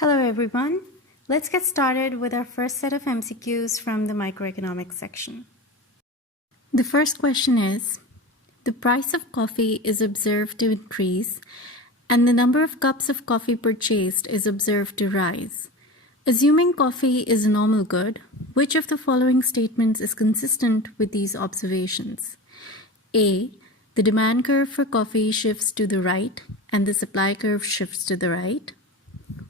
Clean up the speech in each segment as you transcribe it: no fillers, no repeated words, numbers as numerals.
Hello everyone. Let's get started with our first set of MCQs from the Microeconomics section. The first question is, the price of coffee is observed to increase and the number of cups of coffee purchased is observed to rise. Assuming coffee is a normal good, which of the following statements is consistent with these observations? A. The demand curve for coffee shifts to the right and the supply curve shifts to the right.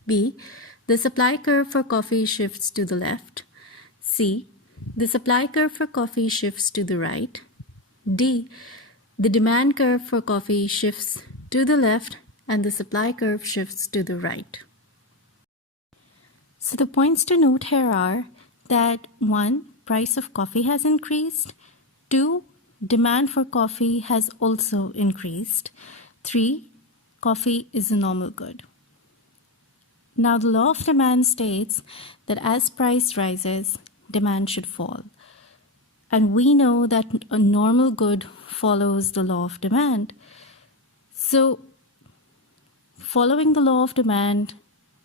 B. The supply curve for coffee shifts to the left. C. The supply curve for coffee shifts to the right. D. The demand curve for coffee shifts to the left and the supply curve shifts to the right. So the points to note here are that 1. Price of coffee has increased. 2. Demand for coffee has also increased. 3. Coffee is a normal good. Now, the law of demand states that as price rises, demand should fall. And we know that a normal good follows the law of demand. So, following the law of demand,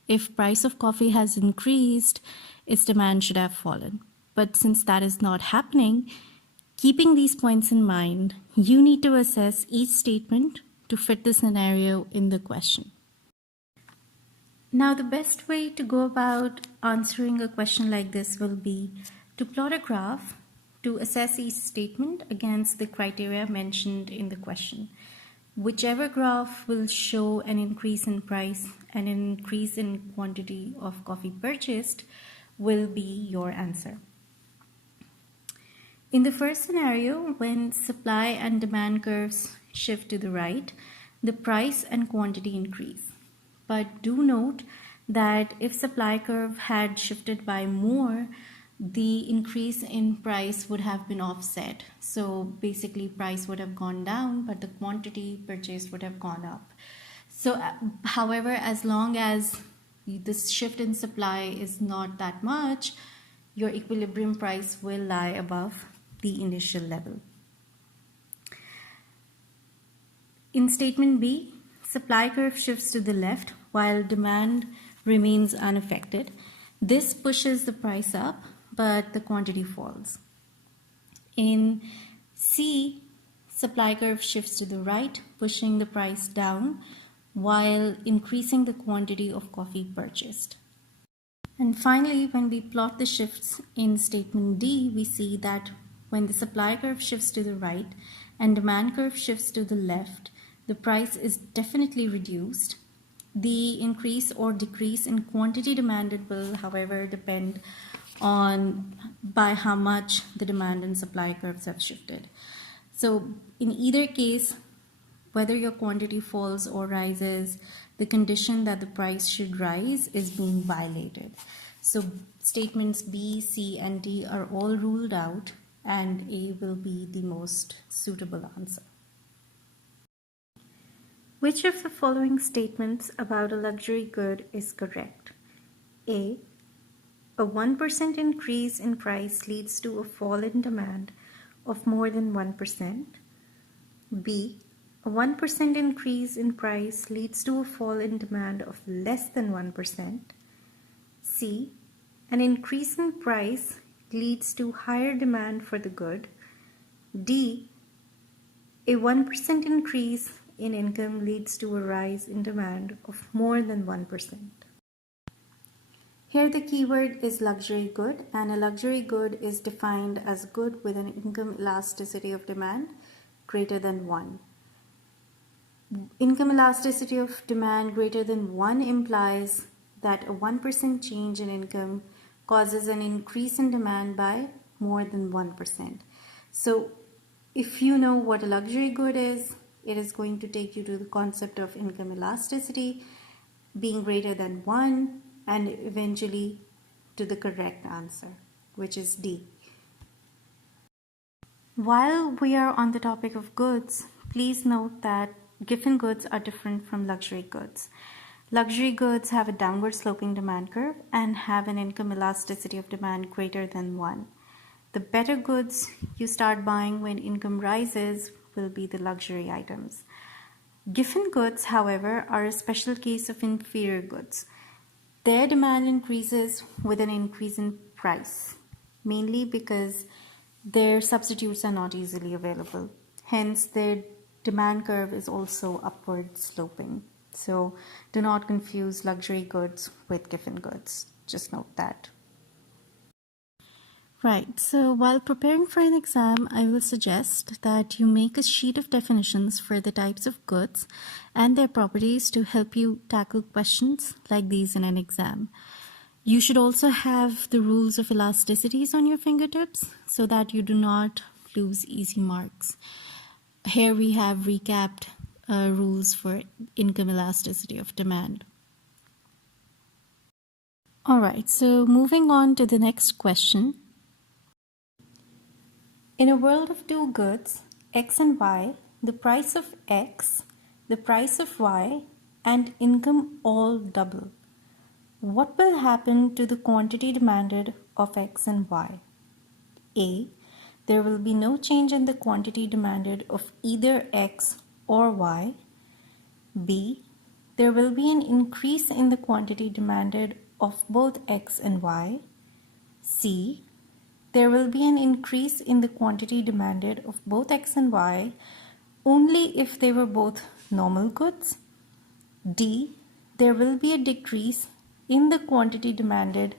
if price of coffee has increased, its demand should have fallen. But since that is not happening, keeping these points in mind, you need to assess each statement to fit the scenario in the question. Now, the best way to go about answering a question like this will be to plot a graph to assess each statement against the criteria mentioned in the question. Whichever graph will show an increase in price and an increase in quantity of coffee purchased will be your answer. In the first scenario, when supply and demand curves shift to the right, the price and quantity increase. But do note that if supply curve had shifted by more, the increase in price would have been offset. So basically price would have gone down, but the quantity purchased would have gone up. So however, as long as this shift in supply is not that much, your equilibrium price will lie above the initial level. In statement B, supply curve shifts to the left while demand remains unaffected. This pushes the price up, but the quantity falls. In C, supply curve shifts to the right, pushing the price down while increasing the quantity of coffee purchased. And finally, when we plot the shifts in statement D, we see that when the supply curve shifts to the right and demand curve shifts to the left, the price is definitely reduced. The increase or decrease in quantity demanded will, however, depend on by how much the demand and supply curves have shifted. So in either case, whether your quantity falls or rises, the condition that the price should rise is being violated. So statements B, C, and D are all ruled out, and A will be the most suitable answer. Which of the following statements about a luxury good is correct? A. A 1% increase in price leads to a fall in demand of more than 1%. B. A 1% increase in price leads to a fall in demand of less than 1%. C. An increase in price leads to higher demand for the good. D. A 1% increase in income leads to a rise in demand of more than 1%. Here the keyword is luxury good, and a luxury good is defined as a good with an income elasticity of demand greater than 1. Income elasticity of demand greater than 1 implies that a 1% change in income causes an increase in demand by more than 1%. So if you know what a luxury good is, it is going to take you to the concept of income elasticity being greater than 1 and eventually to the correct answer, which is D. While we are on the topic of goods, please note that given goods are different from luxury goods. Luxury goods have a downward sloping demand curve and have an income elasticity of demand greater than 1. The better goods you start buying when income rises will be the luxury items. Giffen goods, however, are a special case of inferior goods. Their demand increases with an increase in price, mainly because their substitutes are not easily available. Hence, their demand curve is also upward sloping. So, do not confuse luxury goods with given goods. Just note that. Right, so while preparing for an exam, I will suggest that you make a sheet of definitions for the types of goods and their properties to help you tackle questions like these in an exam. You should also have the rules of elasticities on your fingertips so that you do not lose easy marks. Here we have recapped rules for income elasticity of demand. All right, so moving on to the next question. In a world of two goods, X and Y, the price of X, the price of Y, and income all double. What will happen to the quantity demanded of X and Y? A. There will be no change in the quantity demanded of either X or Y. B. There will be an increase in the quantity demanded of both X and Y. C. There will be an increase in the quantity demanded of both X and Y only if they were both normal goods. D. There will be a decrease in the quantity demanded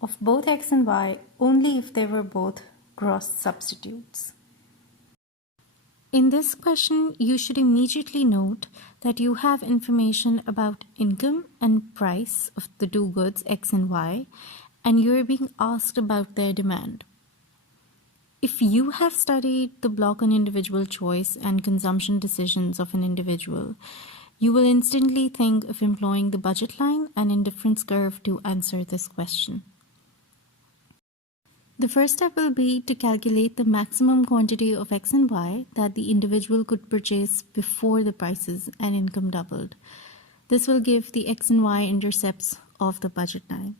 of both X and Y only if they were both gross substitutes. In this question, you should immediately note that you have information about income and price of the two goods X and Y, and you are being asked about their demand. If you have studied the block on individual choice and consumption decisions of an individual, you will instantly think of employing the budget line and indifference curve to answer this question. The first step will be to calculate the maximum quantity of X and Y that the individual could purchase before the prices and income doubled. This will give the X and Y intercepts of the budget line.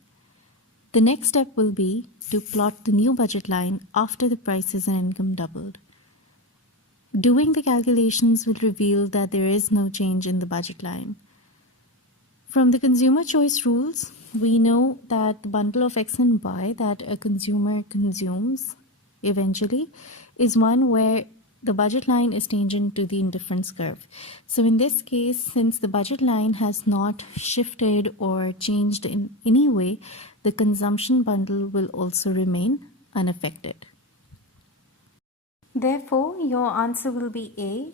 The next step will be to plot the new budget line after the prices and income doubled. Doing the calculations will reveal that there is no change in the budget line. From the consumer choice rules, we know that the bundle of X and Y that a consumer consumes eventually is one where the budget line is tangent to the indifference curve. So in this case, since the budget line has not shifted or changed in any way, the consumption bundle will also remain unaffected. Therefore, your answer will be A.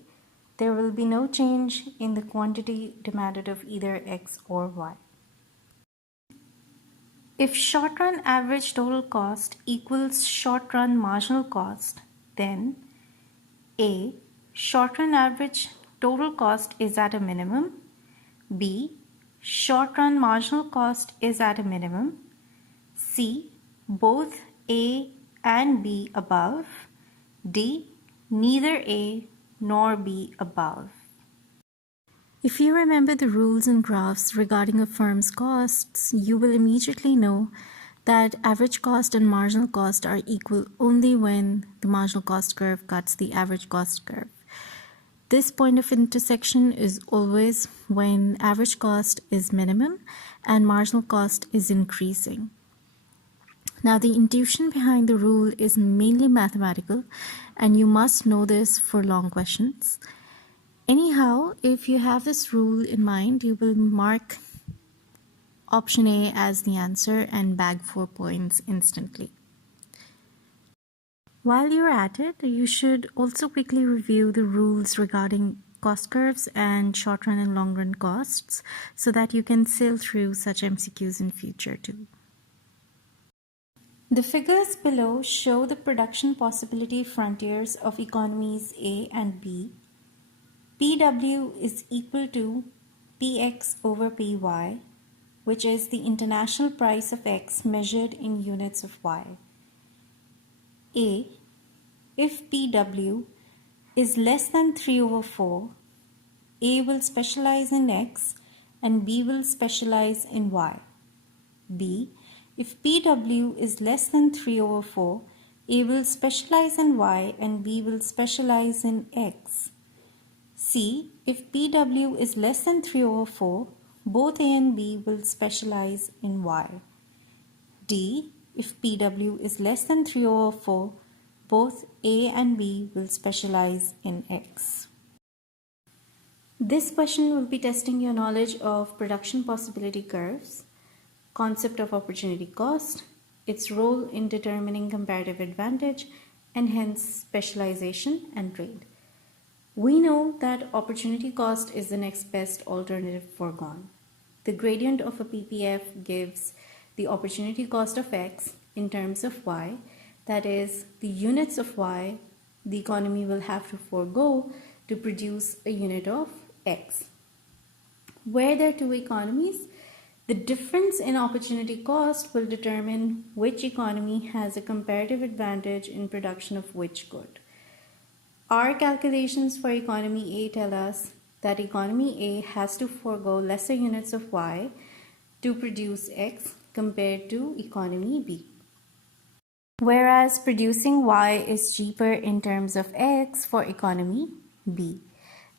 There will be no change in the quantity demanded of either X or Y. If short-run average total cost equals short-run marginal cost, then A. Short-run average total cost is at a minimum. B. Short-run marginal cost is at a minimum. C. Both A and B above. D. Neither A nor B above. If you remember the rules and graphs regarding a firm's costs, you will immediately know that average cost and marginal cost are equal only when the marginal cost curve cuts the average cost curve. This point of intersection is always when average cost is minimum and marginal cost is increasing. Now, the intuition behind the rule is mainly mathematical, and you must know this for long questions. Anyhow, if you have this rule in mind, you will mark option A as the answer and bag 4 points instantly. While you're at it, you should also quickly review the rules regarding cost curves and short-run and long-run costs so that you can sail through such MCQs in future too. The figures below show the production possibility frontiers of economies A and B. PW is equal to PX over PY, which is the international price of X measured in units of Y. A. If PW is less than 3 over 4, A will specialize in X and B will specialize in Y. B. If PW is less than 3 over 4, A will specialize in Y and B will specialize in X. C. If PW is less than 3 over 4, both A and B will specialize in Y. D, if PW is less than 3 over 4, both A and B will specialize in X. This question will be testing your knowledge of production possibility curves, concept of opportunity cost, its role in determining comparative advantage, and hence specialization and trade. We know that opportunity cost is the next best alternative foregone. The gradient of a PPF gives the opportunity cost of X in terms of Y, that is, the units of Y the economy will have to forego to produce a unit of X. Where there are two economies, the difference in opportunity cost will determine which economy has a comparative advantage in production of which good. Our calculations for economy A tell us that economy A has to forego lesser units of Y to produce X compared to economy B. Whereas producing Y is cheaper in terms of X for economy B.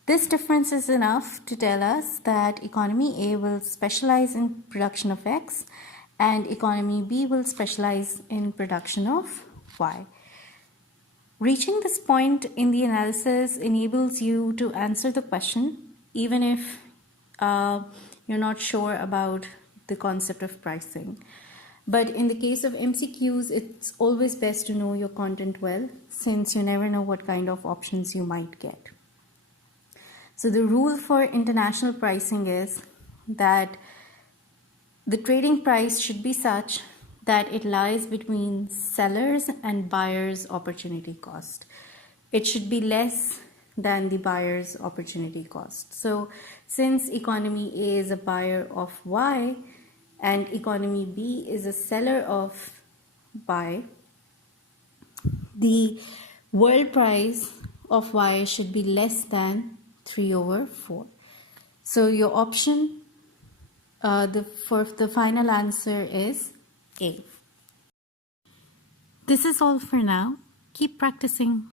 This difference is enough to tell us that economy A will specialize in production of X and economy B will specialize in production of Y. Reaching this point in the analysis enables you to answer the question even if you're not sure about the concept of pricing. But in the case of MCQs, it's always best to know your content well, since you never know what kind of options you might get. So the rule for international pricing is that the trading price should be such that it lies between sellers and buyers' opportunity cost. It should be less than the buyer's opportunity cost. So since economy A is a buyer of Y and economy B is a seller of Y, the world price of Y should be less than 3 over 4. So your option for the final answer is A. This is all for now. Keep practicing.